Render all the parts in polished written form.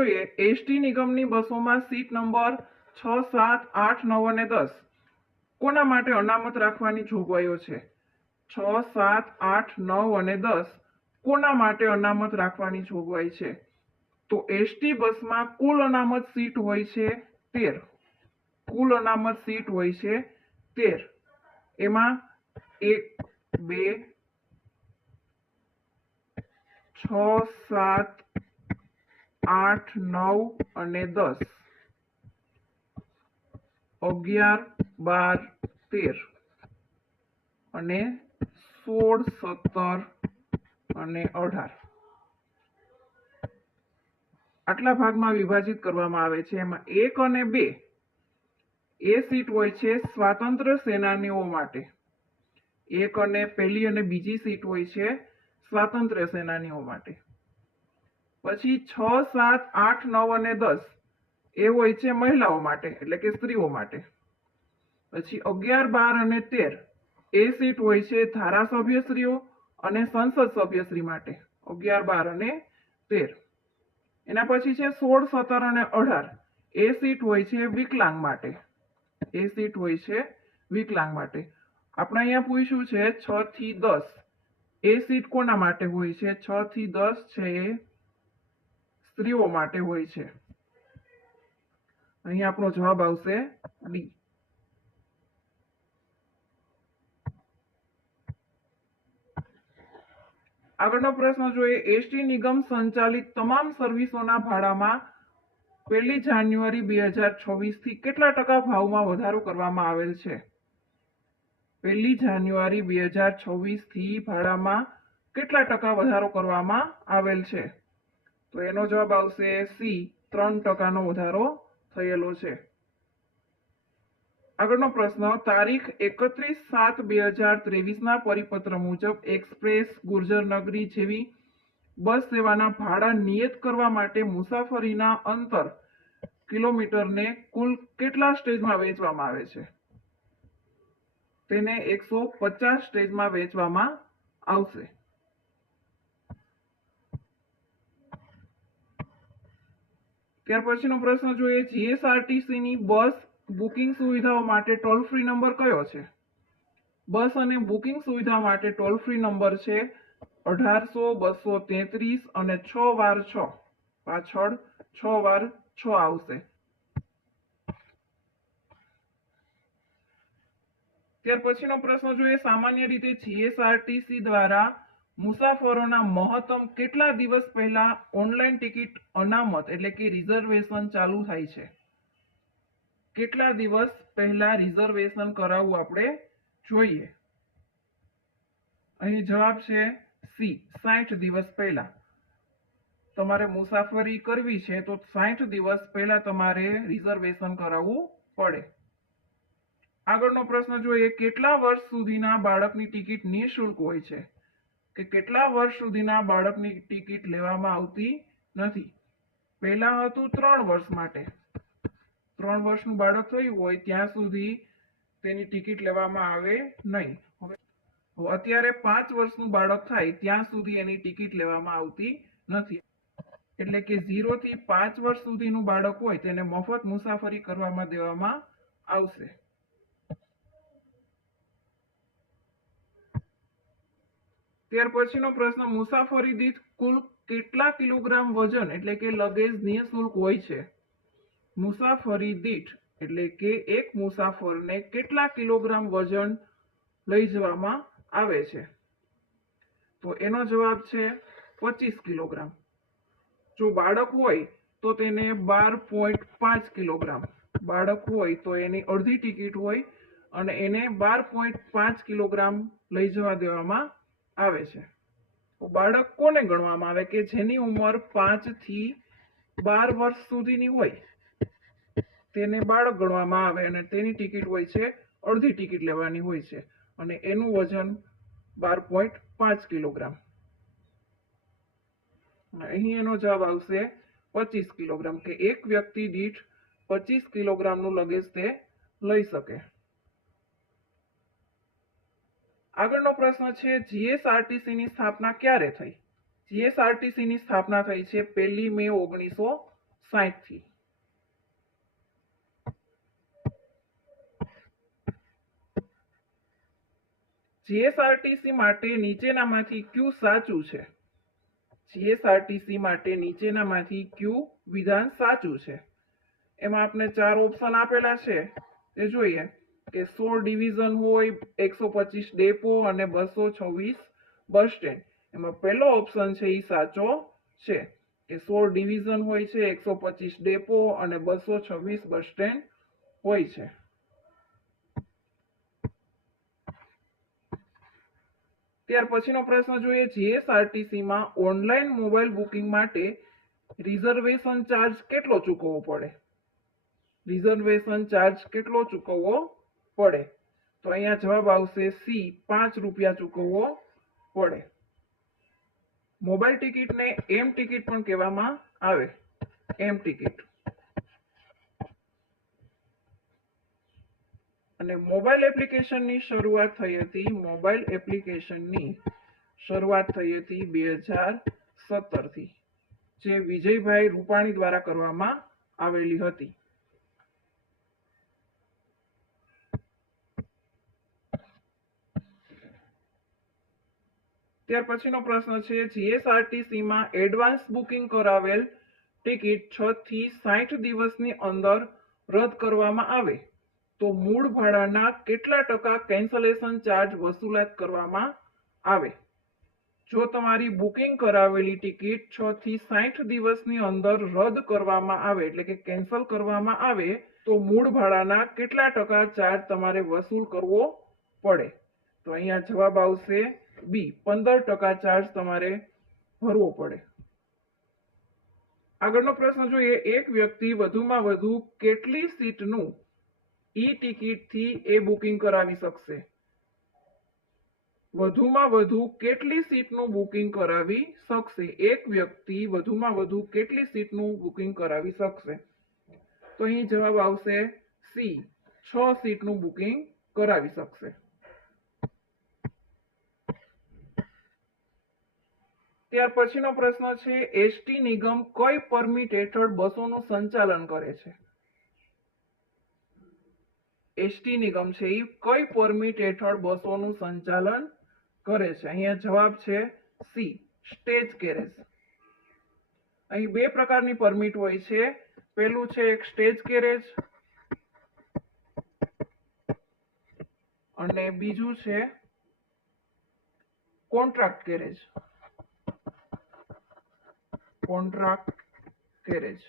જોઈએ એસટી નિગમની બસોમાં સીટ નંબર 6, 7, 8, 9 અને 10 કોના માટે અનામત રાખવાની જોગવાઈઓ છે? 6, 7, 8, 9 અને 10 કોના માટે અનામત રાખવાની જોગવાઈ છે? તો એસટી બસમાં કુલ અનામત સીટ હોય છે 13. કુલ અનામત સીટ હોય છે 13. એમાં 1, 2, 6, 7, 8, 9 અને 10, 11, 12, 13 અને 16, 17 અને 18 આટલા ભાગમાં વિભાજિત કરવામાં આવે છે. એમાં 1 અને 2 એ સીટ હોય છે સ્વાતંત્ર્ય સેનાનીઓ માટે. 1 અને પહેલી અને બીજી સીટ હોય છે સ્વાતંત્ર્ય સેનાનીઓ માટે. પછી 6, 7, 8, 9 અને 10 એ હોય છે મહિલાઓ માટે એટલે કે સ્ત્રીઓ માટે. પછી 11, 12 અને 13 એ સીટ હોય છે ધારાસભ્યશ્રીઓ અને સંસદ સભ્યશ્રી માટે. 11, 12 અને 13. એના પછી છે 16, 17 અને 18 એ સીટ હોય છે વિકલાંગ માટે. એ સીટ હોય છે વિકલાંગ માટે. આપણે અહીંયા પૂછ્યું છે 6 થી 10 એ સીટ કોના માટે હોય છે? 6 થી 10 છે એ સ્ત્રીઓ માટે હોય છે. અહીં આપણો જવાબ આવશે ડી. આગળનો પ્રશ્ન જોઈએ એસટી નિગમ સંચાલિત તમામ સર્વિસોના ભાડામાં 1 જાન્યુઆરી 2026 થી કેટલા ટકા ભાવમાં વધારો કરવામાં આવેલ છે? 1 જાન્યુઆરી 2026 થી ભાડામાં કેટલા ટકા વધારો કરવામાં આવેલ છે? તો એનો જવાબ આવશે સી, 3% વધારો થયેલો છે. આગળનો પ્રશ્ન તારીખ 31/7/2023 પરિપત્ર મુજબ એક્સપ્રેસ, ગુર્જરનગરી જેવી બસ સેવાના ભાડા નિયત કરવા માટે મુસાફરીના અંતર કિલોમીટરને કુલ કેટલા સ્ટેજમાં વહેંચવામાં આવે છે? તેને 150 સ્ટેજમાં વહેંચવામાં આવશે. ત્યાર પછીનો પ્રશ્ન જોઈએ જીએસઆરટીસી ની બસ બુકિંગ સુવિધાઓ માટે ટોલ ફ્રી નંબર કયો છે? બસ અને બુકિંગ સુવિધા માટે ટોલ ફ્રી નંબર છે 1800-233 અને 6 વાર 6. પાછળ 6 વાર 6 આવશે. ત્યાર પછીનો પ્રશ્ન જોઈએ સામાન્ય રીતે જીએસઆરટીસી દ્વારા મુસાફરોના મહત્તમ કેટલા દિવસ પહેલા ઓનલાઈન ટિકિટ અનામત એટલે કે રિઝર્વેશન ચાલુ થાય છે? કેટલા દિવસ પહેલા રિઝર્વેશન કરાવવું આપણે જોઈએ? અહીં જવાબ છે સી, 60 દિવસ પહેલા. તમારે મુસાફરી કરવી છે તો 60 દિવસ પહેલા તમારે રિઝર્વેશન કરાવવું પડે. આગળનો પ્રશ્ન જોઈએ કેટલા વર્ષ સુધીના બાળકની ટિકિટ નિઃશુલ્ક હોય છે? કે કેટલા વર્ષ સુધીના બાળકની ટિકિટ લેવામાં આવતી નથી? પહેલા હતું 3 વર્ષ માટે. 3 વર્ષનું બાળક થયું હોય ત્યાં સુધી તેની ટિકિટ લેવામાં આવે નહીં. હવે અત્યારે 5 વર્ષનું બાળક થાય ત્યાં સુધી એની ટિકિટ લેવામાં આવતી નથી. એટલે કે 0 થી 5 વર્ષ સુધીનું બાળક હોય તેને મફત મુસાફરી કરવામાં દેવામાં આવશે. ત્યાર પછીનો પ્રશ્ન મુસાફરી દીઠ કુલ કેટલા કિલોગ્રામ વજન એટલે કે લગેજ નિઃશુલ્ક હોય છે? મુસાફરી દીઠ એટલે કે એક મુસાફરને કેટલા કિલોગ્રામ વજન લઈ જવામાં આવે છે? તો એનો જવાબ છે 25 કિલોગ્રામ. જો બાળક હોય તો તેને 12.5 કિલોગ્રામ. બાળક હોય તો એની અડધી ટિકિટ હોય અને એને 12.5 કિલોગ્રામ લઈ જવા દેવામાં આવે છે. બાળક કોને ગણવામાં આવે? કે જેની ઉંમર 5 થી 12 વર્ષ સુધીની હોય તેને બાળક ગણવામાં આવે અને તેની ટિકિટ હોય છે અડધી ટિકિટ લેવાની હોય છે અને એનું વજન 12.5 કિલોગ્રામ. અહીં એનો જવાબ આવશે 25 કિલોગ્રામ કે એક વ્યક્તિ દીઠ 25 કિલોગ્રામનું લગેજ તે લઈ શકે. આગળનો પ્રશ્ન છે જીએસઆરટીસી ની સ્થાપના ક્યારે થઈ? જીએસઆરટીસી ની સ્થાપના થઈ છે 1 મે 19 60 થી। જીએસઆરટીસી માટે નીચેનામાંથી કયું સાચું છે? જીએસઆરટીસી માટે નીચેનામાંથી કયું વિધાન સાચું છે? એમાં આપણે 4 ઓપ્શન આપેલા છે તે જોઈએ કે 16 ડિવિઝન હોય, 125 ડેપો અને 226 બસ સ્ટેન્ડ। એમાં પહેલો ઓપ્શન છે એ સાચો છે કે 16 ડિવિઝન હોય છે, 125 ડેપો અને 226 બસ સ્ટેન્ડ હોય છે। ત્યાર પછીનો પ્રશ્ન જોઈએ, જીએસઆરટીસી માં ઓનલાઈન મોબાઈલ બુકિંગ માટે રિઝર્વેશન ચાર્જ કેટલો ચૂકવવો પડે? રિઝર્વેશન ચાર્જ કેટલો ચૂકવવો પડે? તો અહીંયા જવાબ આવશે સી, 5 રૂપિયા ચૂકવવો પડે। મોબાઈલ ટિકિટને એમ ટિકિટ પણ કહેવામાં આવે, એમ ટિકિટ। અને મોબાઈલ એપ્લિકેશનની શરૂઆત થઈ હતી, મોબાઈલ એપ્લિકેશનની શરૂઆત થઈ હતી 2017 થી, જે વિજયભાઈ રૂપાણી દ્વારા કરવામાં આવેલી હતી। ત્યાર પછીનો પ્રશ્ન છે, જીએસઆરટીસી માં એડવાન્સ બુકિંગ કરાવેલ ટિકિટ 6 થી 60 દિવસની અંદર રદ કરવામાં આવે તો મૂળ ભાડાના કેટલા ટકા કેન્સલેશન ચાર્જ વસૂલાત કરવામાં આવે? જો તમારી બુકિંગ કરાવેલી ટિકિટ 6 થી 60 દિવસની અંદર રદ કરવામાં આવે એટલે કે કેન્સલ કરવામાં આવે તો મૂળ ભાડાના કેટલા ટકા ચાર્જ તમારે વસૂલ કરવો પડે? તો અહીંયા જવાબ આવશે બી, 15% ચાર્જ તમારે ભરવો પડે। આગળનો પ્રશ્ન જોઈએ, એક વ્યક્તિ વધુમાં વધુ કેટલી સીટનું ઈ ટિકિટથી એ બુકિંગ કરાવી શકશે? વધુમાં વધુ કેટલી સીટનું બુકિંગ કરાવી શકશે? એક વ્યક્તિ વધુમાં વધુ કેટલી સીટનું બુકિંગ કરાવી શકશે? તો અહીં જવાબ આવશે સી, 6 સીટનું બુકિંગ કરાવી શકશે। ત્યાર પછીનો પ્રશ્ન છે, એસટી નિગમ કઈ પરમિટ હેઠળ બસોનું સંચાલન કરે છે? એસટી નિગમ છે એ કઈ પરમિટ હેઠળ બસોનું સંચાલન કરે છે? અહીંયા જવાબ છે સી, સ્ટેજ કેરેજ। અહીં બે પ્રકારની પરમિટ હોય છે, પહેલું છે એક સ્ટેજ કેરેજ અને બીજું છે કોન્ટ્રાક્ટ કેરેજ, કોન્ટ્રાક્ટ કેરેજ।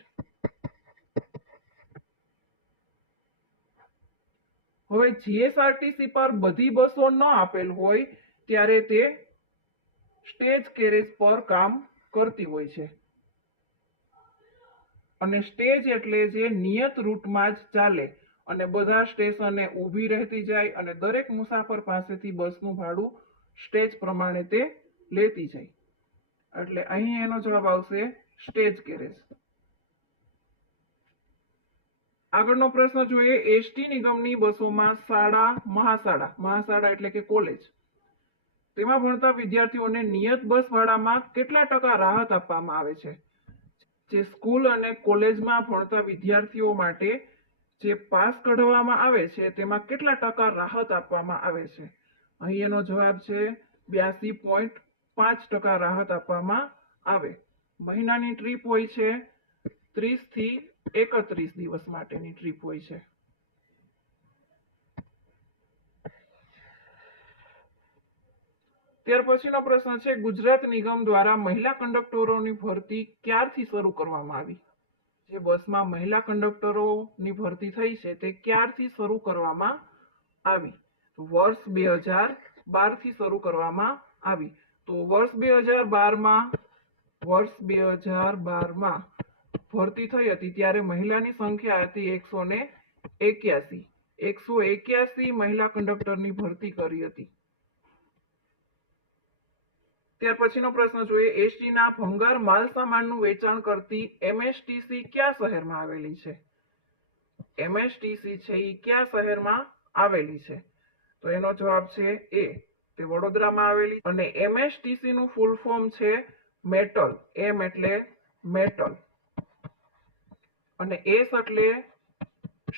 હવે જીએસઆરટીસી પર બધી બસો ન આપેલ હોય ત્યારે તે સ્ટેજ કેરેજ પર કામ કરતી હોય છે અને સ્ટેજ એટલે જે નિયત રૂટમાં જ ચાલે અને બધા સ્ટેશને ઊભી રહેતી જાય અને દરેક મુસાફર પાસેથી બસનું ભાડું સ્ટેજ પ્રમાણે તે લેતી જાય, એટલે અહીં એનો જવાબ આવશે સ્ટેજ કેરેજ। આગળનો પ્રશ્ન જોઈએ, એસટી નિગમની બસોમાં શાળા, મહાશાળા એટલે કે કોલેજ, તેમાં ભણતા વિદ્યાર્થીઓને નિયત બસ ભાડામાં કેટલા ટકા રાહત આપવામાં આવે છે? જે સ્કૂલ અને કોલેજમાં ભણતા વિદ્યાર્થીઓ માટે જે પાસ કઢાવવામાં આવે છે તેમાં કેટલા ટકા રાહત આપવામાં આવે છે? અહીં એનો જવાબ છે 82.5% રાહત આપવામાં આવે। મહિનાની ટ્રીપ હોય છે 30 થી 31 દિવસ માટેની ટ્રીપ હોય છે। ત્યાર પછીનો પ્રશ્ન છે, ગુજરાત નિગમ દ્વારા મહિલા કંડક્ટરોની ભરતી ક્યારથી શરૂ કરવામાં આવી? જે બસમાં મહિલા કંડક્ટરોની ભરતી થઈ છે તે ક્યારથી શરૂ કરવામાં આવી? વર્ષ 2012 થી શરૂ કરવામાં આવી। તો વર્ષ 2012 માં ભરતી થઈ હતી ત્યારે મહિલાની સંખ્યા હતી 181 મહિલા કંડક્ટરની ભરતી કરી હતી। ત્યાર પછીનો પ્રશ્ન જોઈએ, એસટી ના ભંગાર માલ સામાનનું વેચાણ કરતી એમએસટીસી કયા શહેરમાં આવેલી છે? એમએસટીસી છે એ કયા શહેરમાં આવેલી છે? તો એનો જવાબ છે એ, તે વડોદરામાં આવેલી। અને એમએસટીસી નું ફૂલ ફોર્મ છે મેટલ, એમ એટલે મેટલ। અને એસ એટલે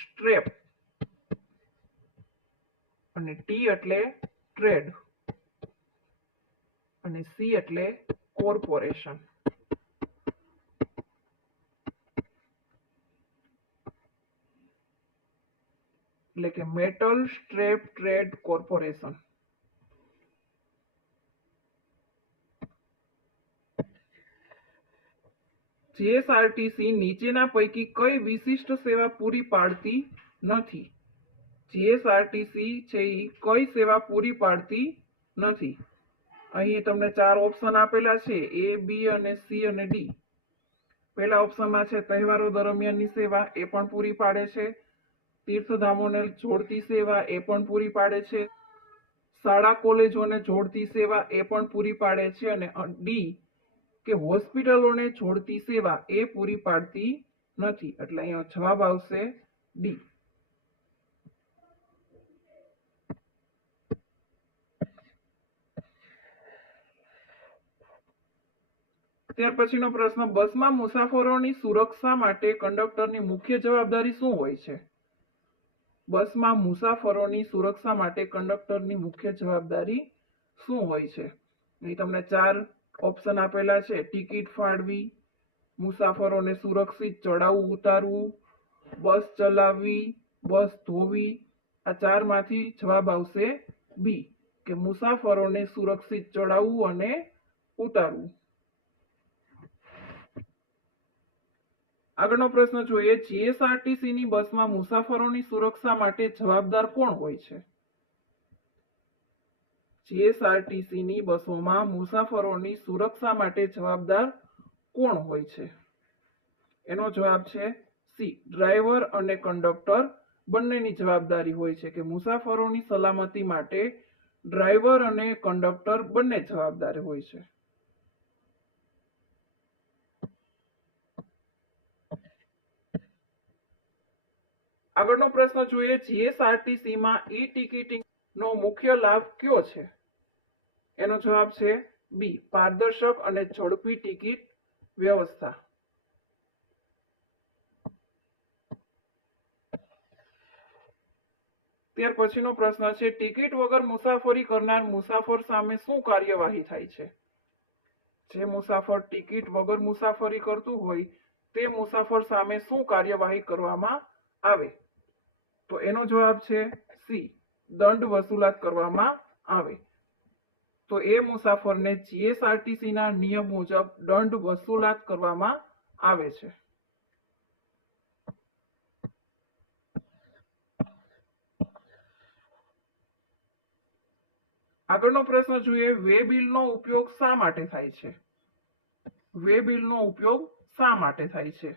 સ્ટ્રેપ અને ટી એટલે ટ્રેડ અને સી એટલે કોર્પોરેશન. એટલે કે metal strap trade corporation. GSRTC નીચેના પૈકી કઈ વિશિષ્ટ સેવા પૂરી પાડતી નથી? જીએસઆરટીસી છે એ કઈ સેવા પૂરી પાડતી નથી? અહીં તમને 4 ઓપ્શન આપેલા છે, એ, બી અને સી અને ડી. પહેલા ઓપ્શનમાં છે તહેવારો દરમિયાનની સેવા, એ પણ પૂરી પાડે છે. તીર્થધામોને જોડતી સેવા, એ પણ પૂરી પાડે છે. શાળા કોલેજોને જોડતી સેવા, એ પણ પૂરી પાડે છે. અને ડી કે હોસ્પિટલોને જોડતી સેવા, એ પૂરી પાડતી નથી. એટલે અહીંયા જવાબ આવશે ડી. ત્યાર પછીનો પ્રશ્ન, બસમાં મુસાફરોની સુરક્ષા માટે કંડક્ટરની મુખ્ય જવાબદારી શું હોય છે? બસમાં મુસાફરોની સુરક્ષા માટે કંડક્ટરની મુખ્ય જવાબદારી શું હોય છે? અહીં તમને 4 ઓપ્શન આપેલા છે. ટિકિટ ફાળવી, મુસાફરોને સુરક્ષિત ચડાવવું ઉતારવું, બસ ચલાવવી, બસ ધોવી. આ 4 માંથી જવાબ આવશે બી કે મુસાફરોને સુરક્ષિત ચડાવવું અને ઉતારવું. આગળનો પ્રશ્ન જોઈએ, જીએસઆરટીસી ની બસમાં મુસાફરોની સુરક્ષા માટે જવાબદાર કોણ હોય છે? જીએસઆરટીસી ની બસોમાં મુસાફરોની સુરક્ષા માટે જવાબદાર કોણ હોય છે? એનો જવાબ છે સી, ડ્રાઈવર અને કંડક્ટર બંનેની જવાબદારી હોય છે કે મુસાફરોની સલામતી માટે ડ્રાઈવર અને કંડક્ટર બંને જવાબદાર હોય છે. આગળનો પ્રશ્ન જોઈએ, જીએસઆરટીસી માં ઈ ટિકિટિંગ નો મુખ્ય લાભ કયો છે? એનો જવાબ છે બી, પારદર્શક અને ઝડપી ટિકિટ વ્યવસ્થા. ત્યાર પછીનો પ્રશ્ન છે, ટિકિટ વગર મુસાફરી કરનાર મુસાફર સામે શું કાર્યવાહી થાય છે? જે મુસાફર ટિકિટ વગર મુસાફરી કરતું હોય તે મુસાફર સામે શું કાર્યવાહી કરવામાં આવે? તો એનો જવાબ છે સી, દંડ વસૂલાત કરવામાં આવે. તો એ મુસાફરને જીએસઆરટીસી ના નિયમ મુજબ દંડ વસૂલાત કરવામાં આવે છે. આગળનો પ્રશ્ન જોઈએ, વે બિલનો ઉપયોગ શા માટે થાય છે? વે બિલનો ઉપયોગ શા માટે થાય છે?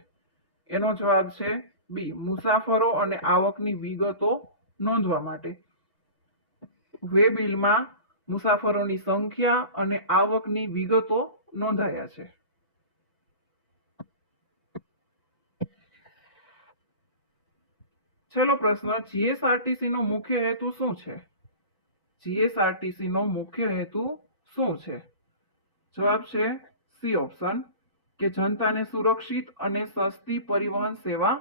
એનો જવાબ છે બી, મુસાફરો અને આવકની વિગતો નોંધવા માટે. વે બિલમાં મુસાફરોની સંખ્યા અને આવકની વિગતો નોંધાયા છે. છેલ્લો પ્રશ્ન, જીએસઆરટીસી નો મુખ્ય હેતુ શું છે? જીએસઆરટીસી નો મુખ્ય હેતુ શું છે? જવાબ છે સી ઓપ્શન કે જનતાને સુરક્ષિત અને સસ્તી પરિવહન સેવા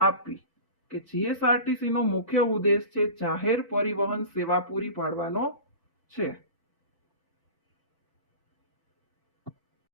આપવી. કે જીએસઆરટીસી નો મુખ્ય ઉદ્દેશ છે જાહેર પરિવહન સેવા પૂરી પાડવાનો છે.